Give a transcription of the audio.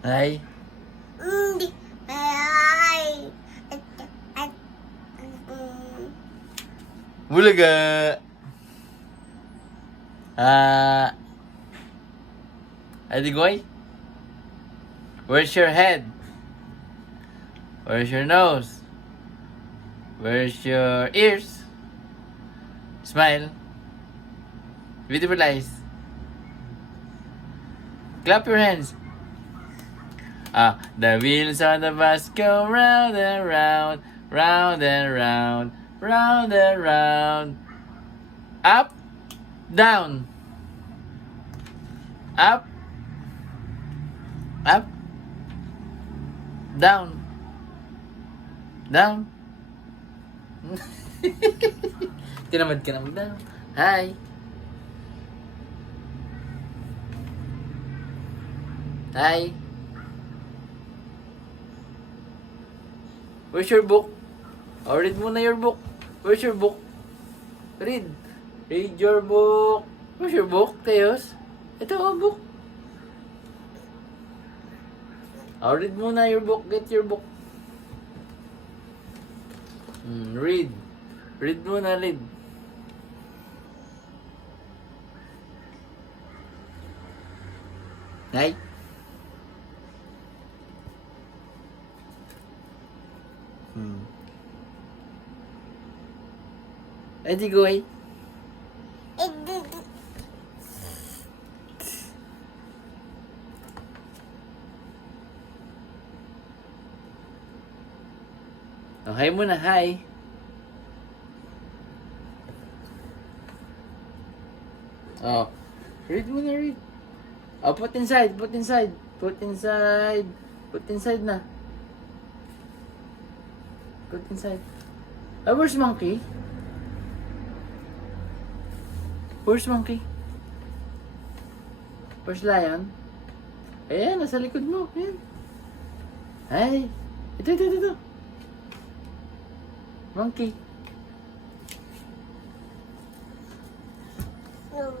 Ay. Hindi. Ay. Bulaga. Adigoy? Where's your head? Where's your nose? Where's your ears? Smile. Beautiful eyes. Clap your hands. The wheels on the bus go round and round, round and round, round and round. Up, down. Up, up, down, down. Tinamad ka na mag-down. Hi. Hi. Where's your book? Oh, read muna your book. Where's your book? Read. Read your book. Where's your book, Teos? Ito ang book. Oh, read muna your book. Get your book. Read. Read muna, read. Nay. Edi goy. Oh, hi muna, hi. Oh, read muna, read. Oh, put inside, put inside, put inside, put inside na. Put inside. Oh, where's monkey? Where's monkey? Where's lion? Ayan, nasa likod mo. Ayan. Ay, ito. Monkey. No.